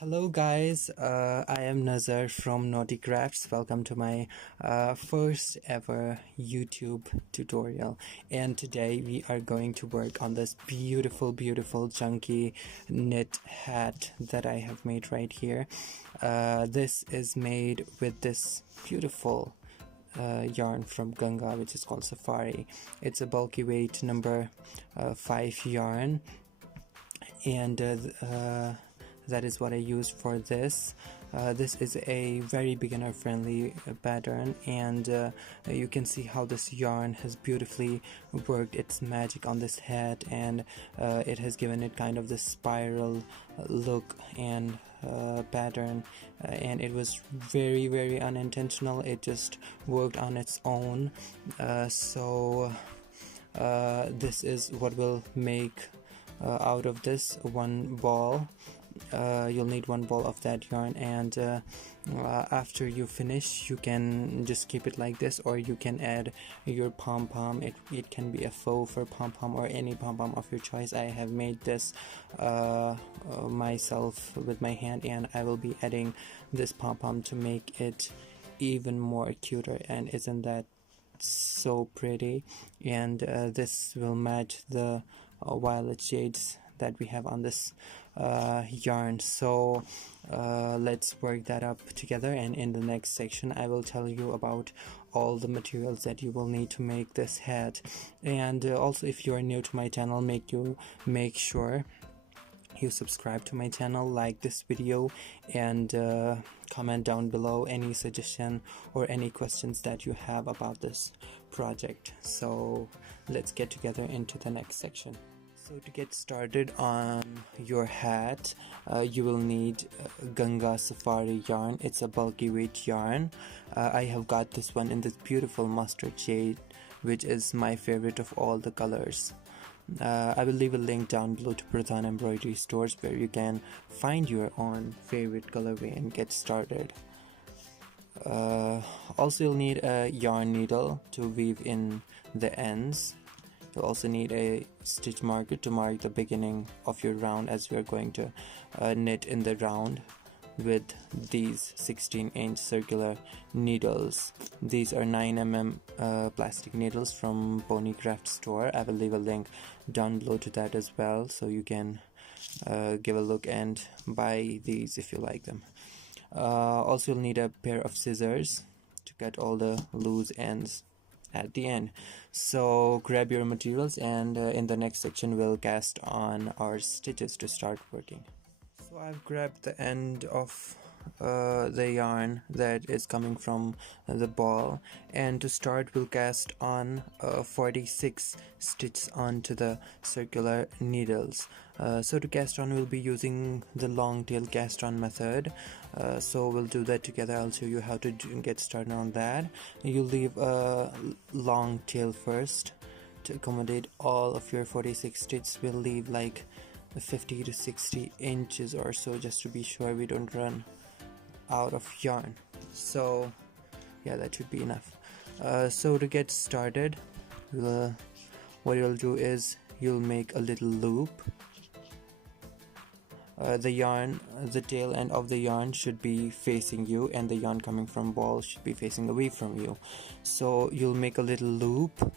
Hello guys, I am Nazar from Naughty Crafts. Welcome to my first ever YouTube tutorial, and today we are going to work on this beautiful chunky knit hat that I have made right here. This is made with this beautiful yarn from Ganga, which is called Safari. It's a bulky weight number 5 yarn, and that is what I used for this. This is a very beginner friendly pattern, and you can see how this yarn has beautifully worked its magic on this hat, and it has given it kind of this spiral look and pattern, and it was very unintentional. It just worked on its own. This is what will make out of this one ball. You'll need one ball of that yarn, and after you finish you can just keep it like this, or you can add your pom-pom. It can be a faux fur pom-pom or any pom-pom of your choice. I have made this myself with my hand, and I will be adding this pom-pom to make it even more cuter. And isn't that so pretty? And this will match the violet shades that we have on this yarn. So let's work that up together, and in the next section I will tell you about all the materials that you will need to make this hat. And also, if you are new to my channel, make sure you subscribe to my channel, like this video, and comment down below any suggestion or any questions that you have about this project. So let's get together into the next section. So to get started on your hat, you will need Ganga Safari yarn. It's a bulky weight yarn. I have got this one in this beautiful mustard shade, which is my favorite of all the colors. I will leave a link down below to Pradhan Embroidery Stores, where you can find your own favorite colorway and get started. Also, you'll need a yarn needle to weave in the ends. You'll also need a stitch marker to mark the beginning of your round, as we are going to knit in the round with these 16-inch circular needles. These are 9mm plastic needles from Pony Craft store. I will leave a link down below to that as well, so you can give a look and buy these if you like them. Also, you'll need a pair of scissors to cut all the loose ends at the end. So grab your materials, and in the next section we'll cast on our stitches to start working. So I've grabbed the end of the yarn that is coming from the ball, and to start we'll cast on 46 stitches onto the circular needles. So to cast on, we'll be using the long tail cast on method. So we'll do that together. I'll show you how to get started on that. You leave a long tail first to accommodate all of your 46 stitches. We'll leave like 50 to 60 inches or so, just to be sure we don't run out of yarn. So yeah, that should be enough. So to get started, what you'll do is you'll make a little loop. The tail end of the yarn should be facing you, and the yarn coming from ball should be facing away from you. So you'll make a little loop,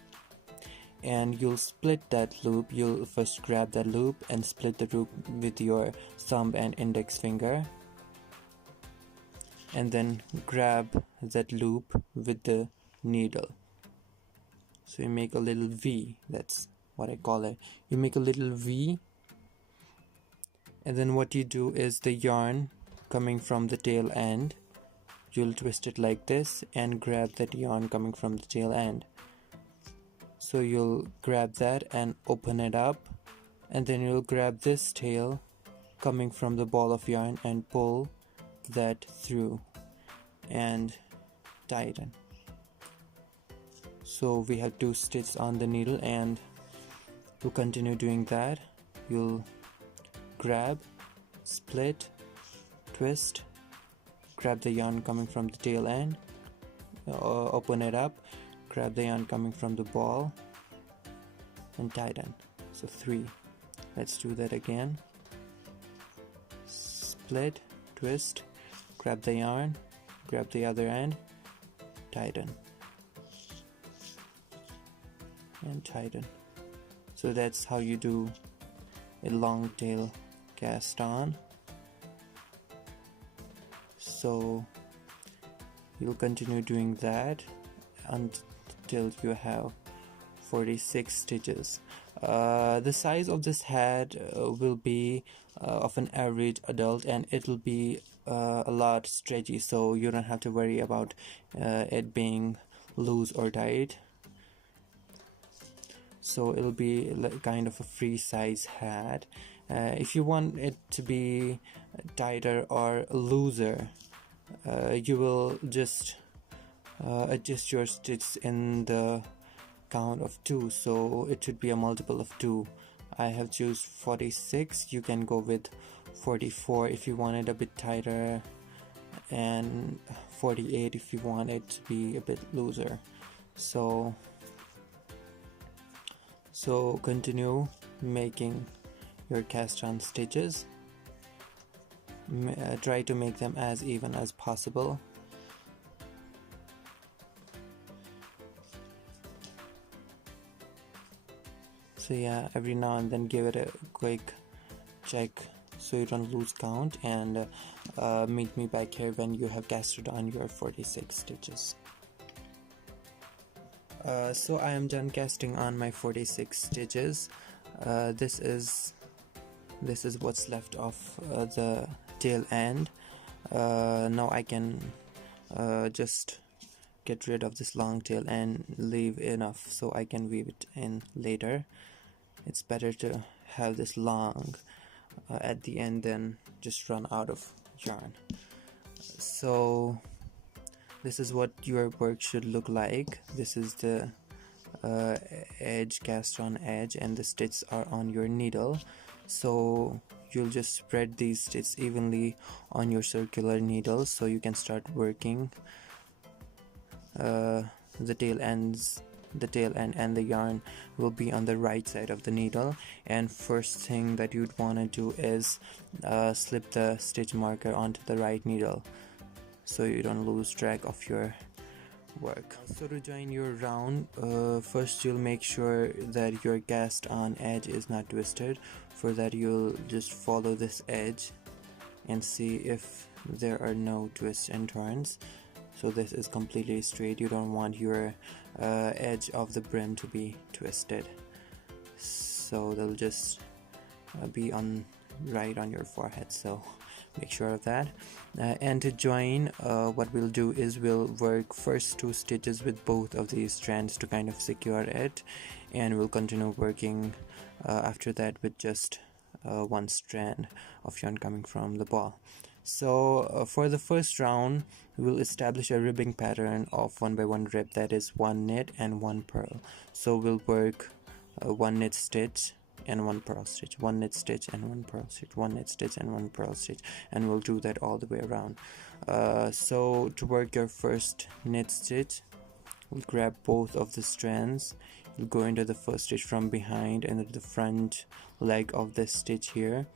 and you'll split that loop. You'll first grab that loop and split the loop with your thumb and index finger, and then grab that loop with the needle. So you make a little V, that's what I call it. You make a little V, and then what you do is the yarn coming from the tail end, you'll twist it like this and grab that yarn coming from the tail end. So you'll grab that and open it up, and then you'll grab this tail coming from the ball of yarn and pull that through and tighten. So we have 2 stitches on the needle, and to continue doing that, you'll grab, split, twist, grab the yarn coming from the tail end, open it up, grab the yarn coming from the ball, and tighten. So 3. Let's do that again. split, twist, grab the yarn, grab the other end, tighten and tighten. So that's how you do a long tail cast on. So you'll continue doing that until you have 46 stitches. The size of this hat will be of an average adult, and it'll be a lot stretchy, so you don't have to worry about it being loose or tight. So it'll be kind of a free size hat. If you want it to be tighter or looser, you will just adjust your stitches in the count of 2, so it should be a multiple of 2. I have choose 46. You can go with 44 if you want it a bit tighter, and 48 if you want it to be a bit looser. So continue making your cast on stitches. Try to make them as even as possible. So yeah, every now and then give it a quick check so you don't lose count, and meet me back here when you have casted on your 46 stitches. So I am done casting on my 46 stitches. This is what's left of the tail end. Now I can just get rid of this long tail and leave enough so I can weave it in later. It's better to have this long at the end than just run out of yarn. So this is what your work should look like. This is the edge, cast on edge, and the stitches are on your needle. So you'll just spread these stitches evenly on your circular needle so you can start working the tail end and the yarn will be on the right side of the needle. And first thing that you'd want to do is slip the stitch marker onto the right needle so you don't lose track of your work. So to join your round, first you'll make sure that your cast on edge is not twisted. For that you'll just follow this edge and see if there are no twists and turns. So this is completely straight. You don't want your edge of the brim to be twisted, so they'll just be right on your forehead, so make sure of that. And to join, what we'll do is we'll work first 2 stitches with both of these strands to kind of secure it, and we'll continue working after that with just 1 strand of yarn coming from the ball. So for the first round, we'll establish a ribbing pattern of 1 by 1 rib, that is 1 knit and 1 purl. So we'll work 1 knit stitch and 1 purl stitch, 1 knit stitch and 1 purl stitch, 1 knit stitch and 1 purl stitch, and we'll do that all the way around. So to work your first knit stitch, we'll grab both of the strands. You'll go into the first stitch from behind and the front leg of this stitch here,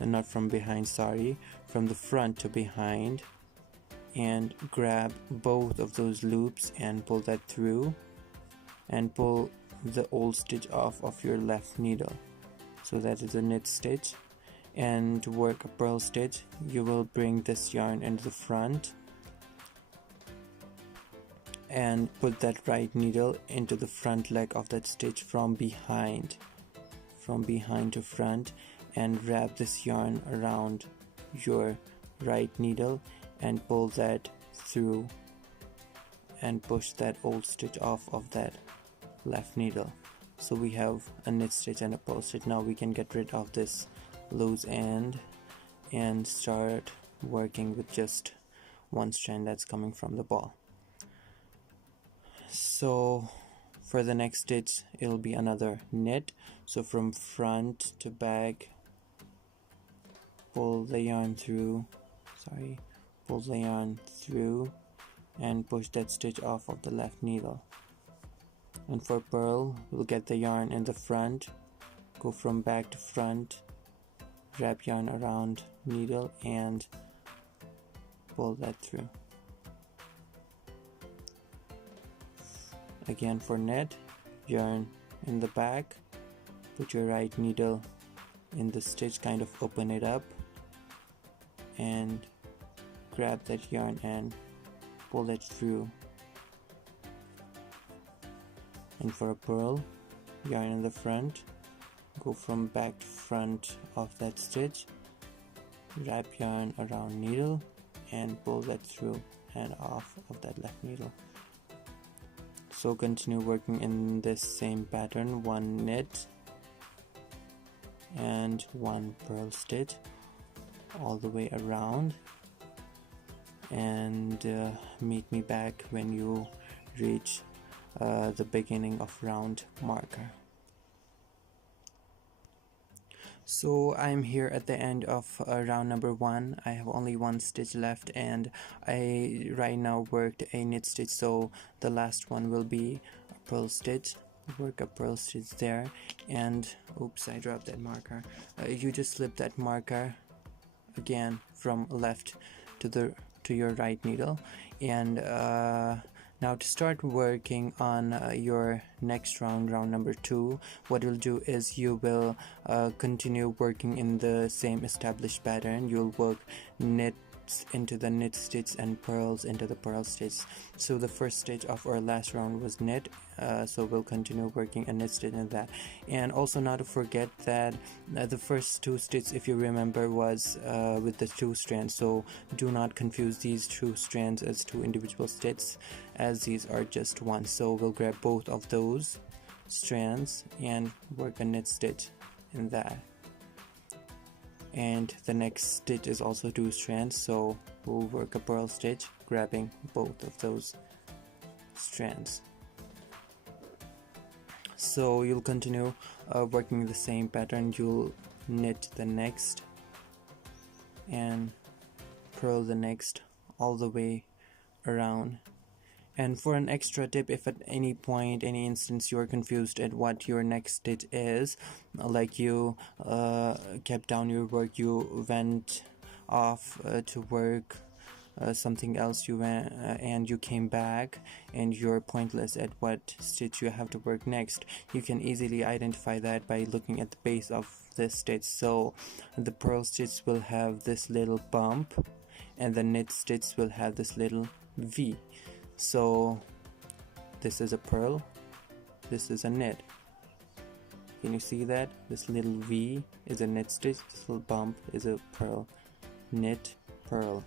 not from behind, sorry, from the front to behind, and grab both of those loops and pull that through and pull the old stitch off of your left needle. So that is a knit stitch. And to work a purl stitch, you will bring this yarn into the front and put that right needle into the front leg of that stitch from behind to front, and wrap this yarn around your right needle and pull that through and push that old stitch off of that left needle. So we have a knit stitch and a purl stitch. Now we can get rid of this loose end and start working with just 1 strand that's coming from the ball. So for the next stitch, it'll be another knit. So from front to back, pull the yarn through and push that stitch off of the left needle. And for purl, we'll get the yarn in the front, go from back to front, wrap yarn around needle and pull that through. Again, for net, yarn in the back, put your right needle in the stitch, kind of open it up and grab that yarn and pull it through. And for a purl, yarn in the front, go from back to front of that stitch, wrap yarn around needle and pull that through and off of that left needle. So continue working in this same pattern, one knit and one purl stitch all the way around, and meet me back when you reach the beginning of round marker. So I'm here at the end of round number 1. I have only one stitch left, and I right now worked a knit stitch, so the last one will be a purl stitch. Work a purl stitch there, and oops, I dropped that marker. You just slip that marker again from left to your right needle, and now to start working on your next round, round number 2, what you'll do is you will continue working in the same established pattern. You'll work knits into the knit stitch and purls into the purl stitch. So the first stitch of our last round was knit, so we'll continue working a knit stitch in that. And also not to forget that the first 2 stitches, if you remember, was with the 2 strands, so do not confuse these 2 strands as 2 individual stitches, as these are just one. So we'll grab both of those strands and work a knit stitch in that. And the next stitch is also 2 strands, so we'll work a purl stitch grabbing both of those strands. So you'll continue working the same pattern. You'll knit the next and purl the next all the way around. And for an extra tip, if at any point, any instance you are confused at what your next stitch is, like you kept down your work, you went off to work something else, you went and you came back and you're pointless at what stitch you have to work next, you can easily identify that by looking at the base of this stitch. So the purl stitch will have this little bump and the knit stitch will have this little V. So this is a purl, this is a knit. Can you see that? This little V is a knit stitch, this little bump is a purl, knit, purl.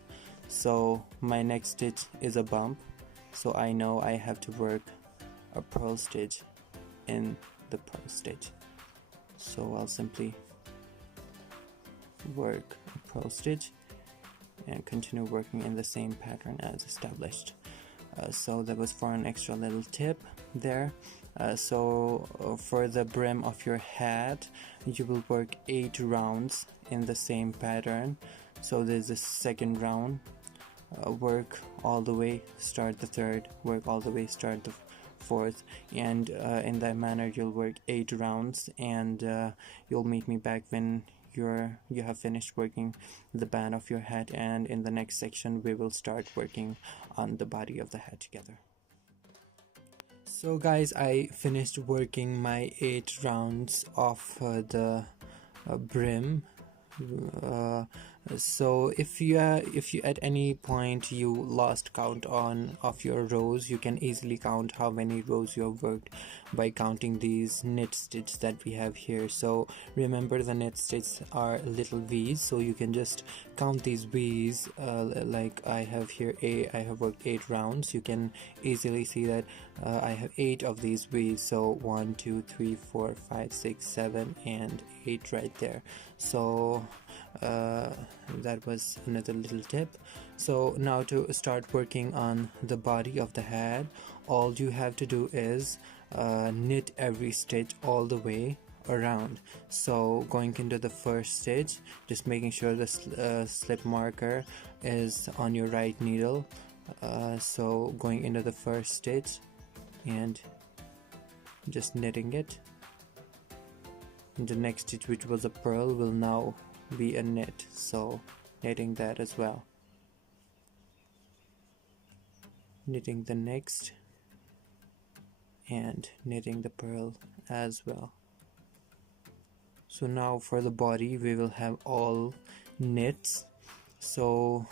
So my next stitch is a bump, so I know I have to work a purl stitch in the purl stitch. So I'll simply work a purl stitch and continue working in the same pattern as established. So that was for an extra little tip there. So for the brim of your hat, you will work 8 rounds in the same pattern. So there's the second round, work all the way, start the third, work all the way, start the fourth, and in that manner you'll work 8 rounds, and you'll meet me back when you have finished working the band of your hat, and in the next section we will start working on the body of the hat together. So guys, I finished working my 8 rounds of the brim. So if you at any point you lost count of your rows, you can easily count how many rows you have worked by counting these knit stitches that we have here. So remember, the knit stitches are little V's, so you can just count these V's like I have here. I have worked 8 rounds. You can easily see that I have 8 of these V's, so 1 2 3 4 5 6 7 and 8 right there. So that was another little tip. So now to start working on the body of the hat, all you have to do is knit every stitch all the way around. So going into the first stitch, just making sure the slip marker is on your right needle. So going into the first stitch and just knitting it. The next stitch, which was a purl, will now be a knit, so knitting that as well, knitting the next and knitting the purl as well. So now for the body we will have all knits. So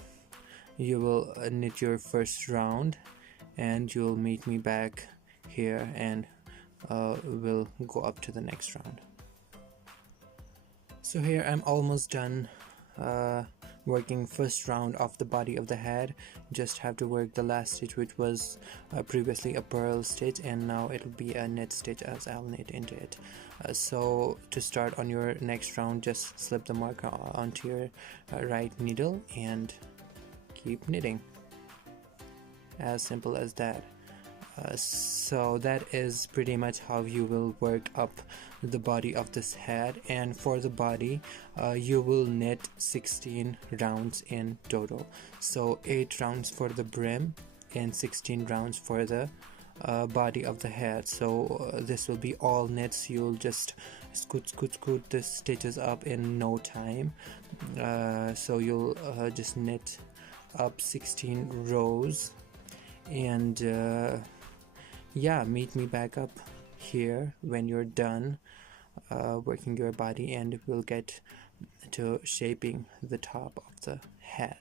you will knit your first round and you'll meet me back here, and we'll go up to the next round. So here I'm almost done working first round of the body of the head. Just have to work the last stitch, which was previously a purl stitch, and now it'll be a knit stitch as I'll knit into it. So to start on your next round, just slip the marker onto your right needle and keep knitting. As simple as that. So that is pretty much how you will work up the body of this head. And for the body you will knit 16 rounds in total, so 8 rounds for the brim and 16 rounds for the body of the head. So this will be all knits. You'll just scoot the stitches up in no time. So you'll just knit up 16 rows, and yeah, meet me back up here when you're done working your body, and we'll get to shaping the top of the head.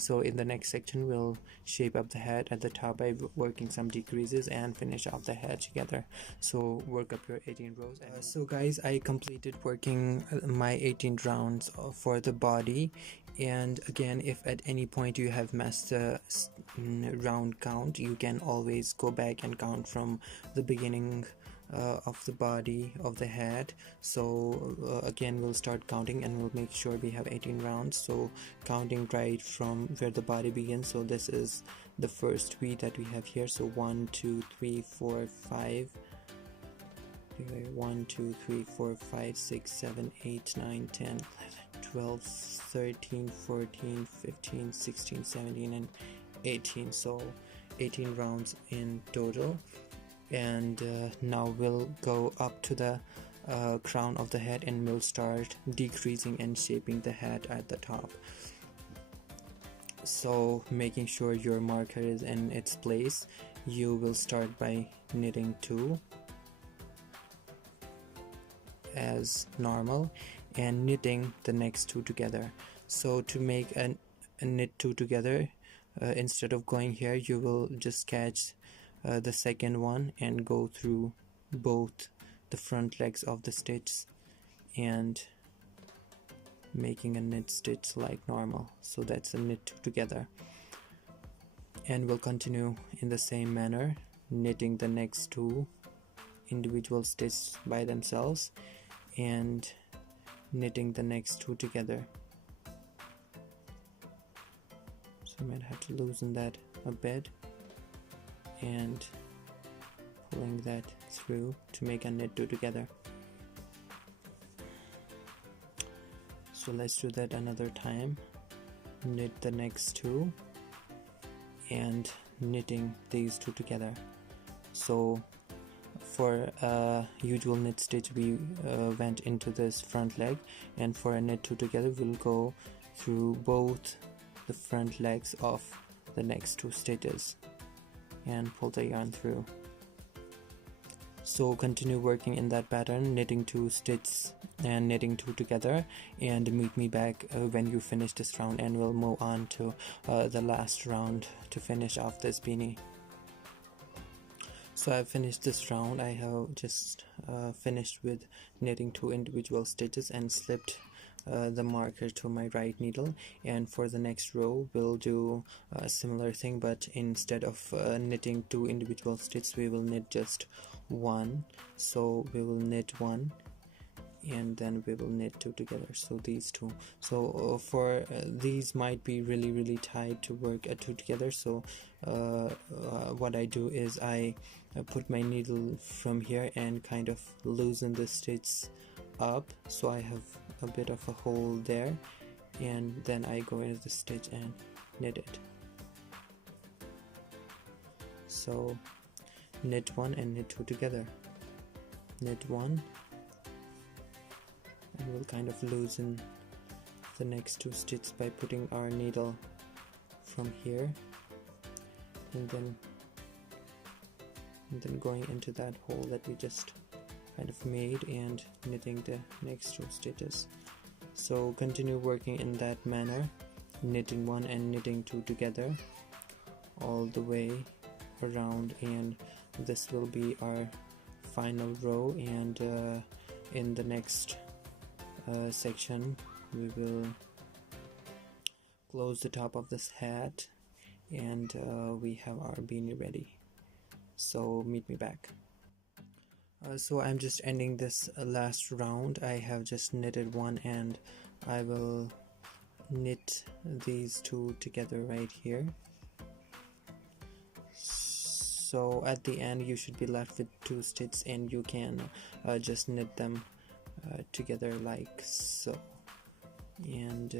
So in the next section we'll shape up the head at the top by working some decreases and finish off the head together. So work up your 18 rows. So guys, I completed working my 18 rounds for the body. And again, if at any point you have missed the round count, you can always go back and count from the beginning of the body of the head. So again, we'll start counting and we'll make sure we have 18 rounds. So counting right from where the body begins. So this is the first V that we have here. So 1 2 3 4 5 1 2 3 4 5 6 7 8 9 10 11 12 13 14 15 16 17 and 18. So 18 rounds in total. And now we'll go up to the crown of the head, and we'll start decreasing and shaping the head at the top. So making sure your marker is in its place, you will start by knitting 2 as normal and knitting the next 2 together. So to make a knit 2 together, instead of going here, you will just catch the second one and go through both the front legs of the stitch and making a knit stitch like normal. So that's a knit 2 together, and we'll continue in the same manner, knitting the next 2 individual stitches by themselves and knitting the next 2 together. So I might have to loosen that a bit and pulling that through to make a knit 2 together. So let's do that another time. Knit the next 2 and knitting these 2 together. So for a usual knit stitch we went into this front leg, and for a knit 2 together we'll go through both the front legs of the next 2 stitches and pull the yarn through. So continue working in that pattern, knitting 2 stitches and knitting 2 together, and meet me back when you finish this round, and we'll move on to the last round to finish off this beanie. So I've finished this round. I have just finished with knitting 2 individual stitches and slipped the marker to my right needle, and for the next row we'll do a similar thing, but instead of knitting 2 individual stitches we will knit just 1. So we will knit 1 and then we will knit 2 together, so these 2. So for these might be really tight to work 2 together. So what I do is I put my needle from here and kind of loosen the stitch up, so I have a bit of a hole there, and then I go into the stitch and knit it. So knit 1 and knit 2 together, knit 1, and we'll kind of loosen the next 2 stitches by putting our needle from here and then going into that hole that we just kind of made and knitting the next 2 stitches. So continue working in that manner, knitting 1 and knitting 2 together all the way around, and this will be our final row. And in the next section we will close the top of this hat and we have our beanie ready. So meet me back. So I'm just ending this last round. I have just knitted 1 and I will knit these 2 together right here. So at the end you should be left with 2 stitches and you can just knit them together like so, and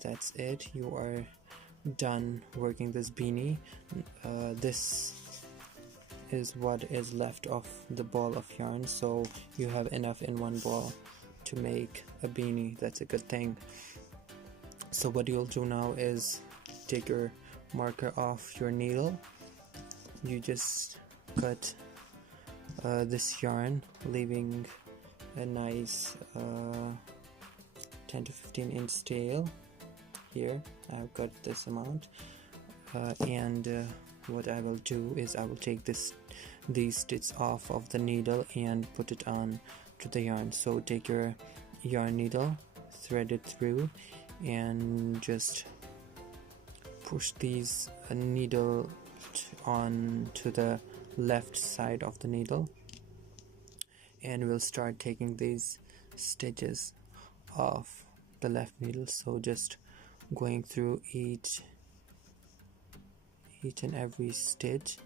that's it. You are done working this beanie. This is what is left of the ball of yarn, so you have enough in one ball to make a beanie. That's a good thing. So what you'll do now is take your marker off your needle. You just cut this yarn, leaving a nice 10 to 15 inch tail here. I've got this amount, and what I will do is I will take these stitches off of the needle and put it on to the yarn. So take your yarn needle, thread it through, and just push these needle on to the left side of the needle, and we'll start taking these stitches off the left needle. So just going through each and every stitch,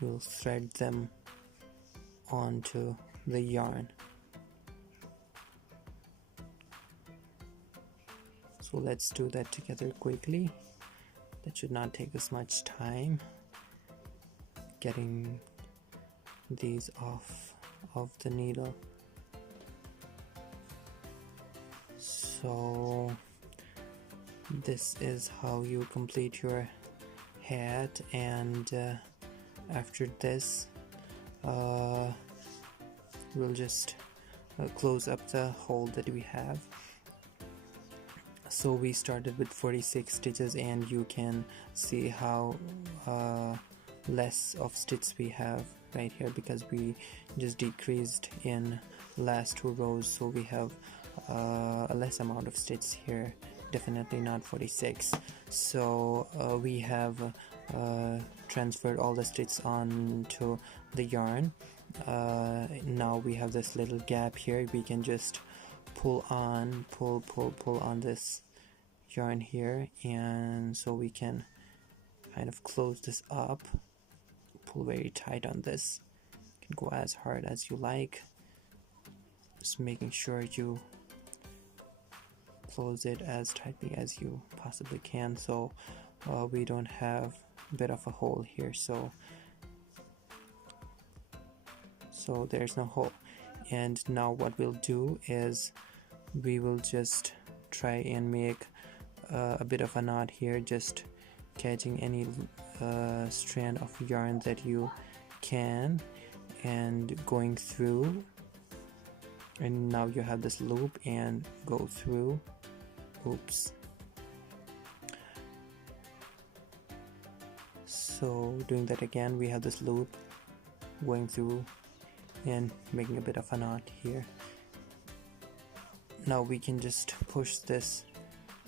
we'll thread them onto the yarn. So let's do that together quickly. That should not take us much time, getting these off of the needle. So this is how you complete your hat, and after this we'll just close up the hole that we have. So we started with 46 stitches, and you can see how less of stitches we have right here because we just decreased in last 2 rows, so we have a less amount of stitches here, definitely not 46. So we have transferred all the stitches onto the yarn. Now we have this little gap here. We can just pull on this yarn here, and so we can kind of close this up, pull very tight on this. You can go as hard as you like, just making sure you close it as tightly as you possibly can, so we don't have a bit of a hole here. So there's no hole. And now what we'll do is we will just try and make a bit of a knot here, just catching any strand of yarn that you can and going through, and now you have this loop and go through. Oops. So doing that again, we have this loop going through and making a bit of a knot here. Now we can just push this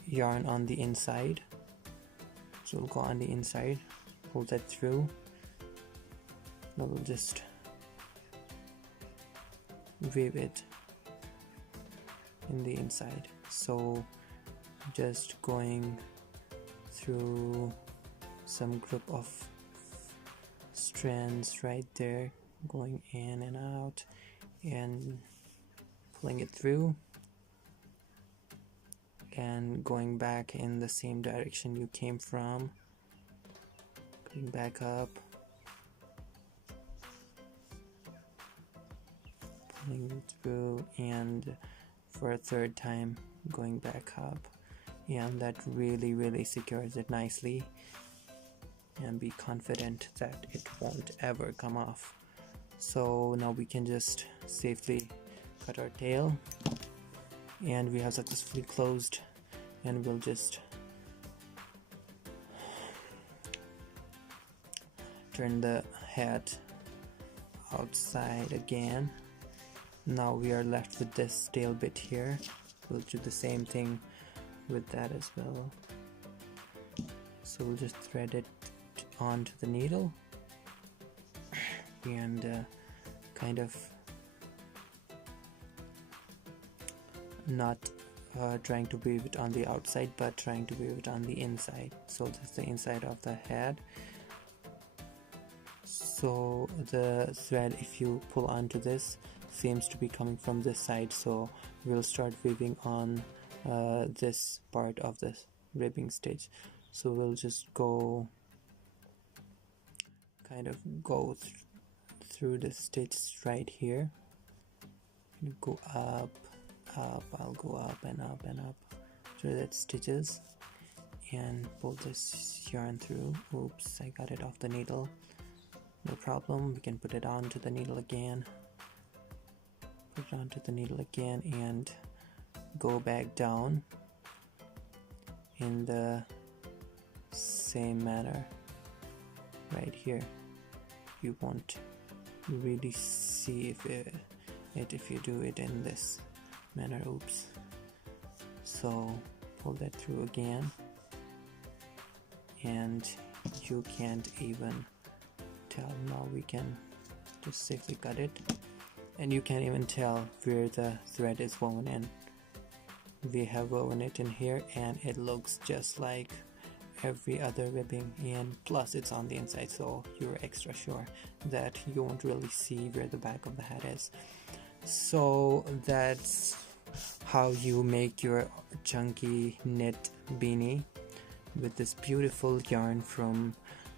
yarn on the inside, so we'll go on the inside, pull that through. Now we'll just weave it in the inside. So just going through some group of strands right there, going in and out and pulling it through, and going back in the same direction you came from, going back up, pulling it through, and for a third time going back up, and that really secures it nicely, and be confident that it won't ever come off. So now we can just safely cut our tail, and we have successfully closed, and we'll just turn the head outside again. Now we are left with this tail bit here. We'll do the same thing with that as well. So we'll just thread it onto the needle and kind of not trying to weave it on the outside, but trying to weave it on the inside. So that's the inside of the head. So the thread, if you pull onto this, seems to be coming from this side, so we'll start weaving on this part of this ribbing stitch. So we'll just go through the stitch right here. You go up, I'll go up and up and up through that stitches and pull this yarn through. Oops, I got it off the needle. No problem, we can put it onto the needle again. Put it onto the needle again and go back down in the same manner right here. You won't really see if you do it in this manner. Oops. So pull that through again, and you can't even tell. Now we can just safely cut it, and you can't even tell where the thread is woven in. We have woven it in here, and it looks just like every other ribbing, and plus it's on the inside, so you're extra sure that you won't really see where the back of the hat is. So that's how you make your chunky knit beanie with this beautiful yarn from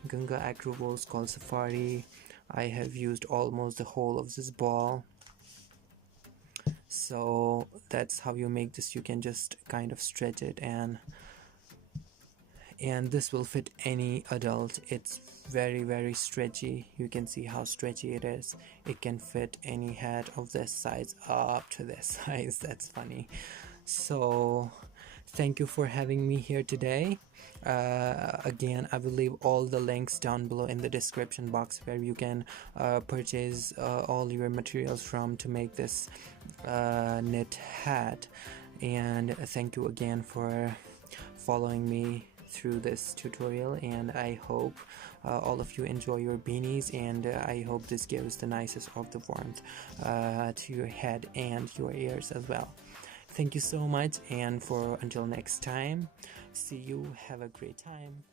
Ganga Acro Wools called Safari. I have used almost the whole of this ball. So that's how you make this. You can just kind of stretch it, and this will fit any adult. It's very stretchy. You can see how stretchy it is. It can fit any hat of this size up to this size. That's funny. So thank you for having me here today. Again, I will leave all the links down below in the description box where you can purchase all your materials from to make this knit hat. And thank you again for following me through this tutorial, and I hope all of you enjoy your beanies, and I hope this gives the nicest of the warmth to your head and your ears as well. Thank you so much, and until next time, see you, have a great time.